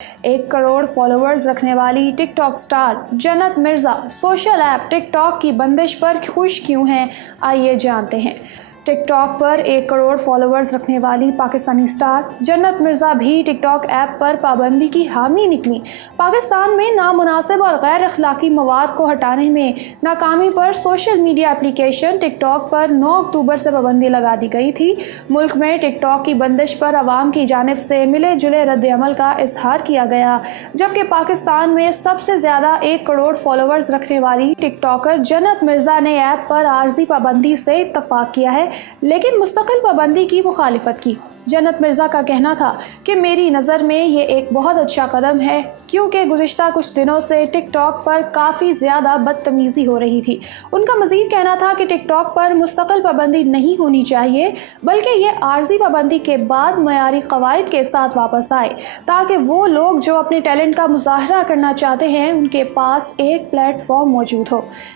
1 crore followers रखने वाली tick tock star जन्नत Mirza social app tick tock की बंदिश पर खुश क्यों हैं, आइए जानते हैं। टिक टॉक पर 1 करोड़ फॉलोअर्स रखने वाली पाकिस्तानी स्टार जन्नत मिर्ज़ा भी टिक टॉक ऐप पर पाबंदी की हामी निकली। पाकिस्तान में नामुनासिब और गैर अखलाकी मवाद को हटाने में नाकामी पर social media application tick tock पर 9 अक्टूबर से पाबंदी लगा दी गई थी। मुल्क में टिक टॉक की बंदिश पर अवाम की जानिब से मिले जुले रद्द-ए-अमल का इजहार किया गया, जबकि पाकिस्तान में सबसे ज़्यादा 1 करोड़ फॉलोअर्स रखने वाली टिक टॉकर जन्नत मिर्ज़ा ने ऐप पर आर्जी पाबंदी से इत्तफाक किया है, लेकिन मुस्तकिल पाबंदी की मुखालिफत की। जन्नत मिर्ज़ा का कहना था कि मेरी नज़र में ये एक बहुत अच्छा कदम है, क्योंकि गुज़िश्ता कुछ दिनों से टिक टॉक पर काफ़ी ज़्यादा बदतमीज़ी हो रही थी। उनका मज़ीद कहना था कि टिक टॉक पर मुस्तकिल पाबंदी नहीं होनी चाहिए, बल्कि ये आर्जी पाबंदी के बाद मयारी क़वाइद के साथ वापस आए, ताकि वो लोग जो अपने टैलेंट का मुज़ाहरा करना चाहते हैं उनके पास एक प्लेटफॉर्म मौजूद हो।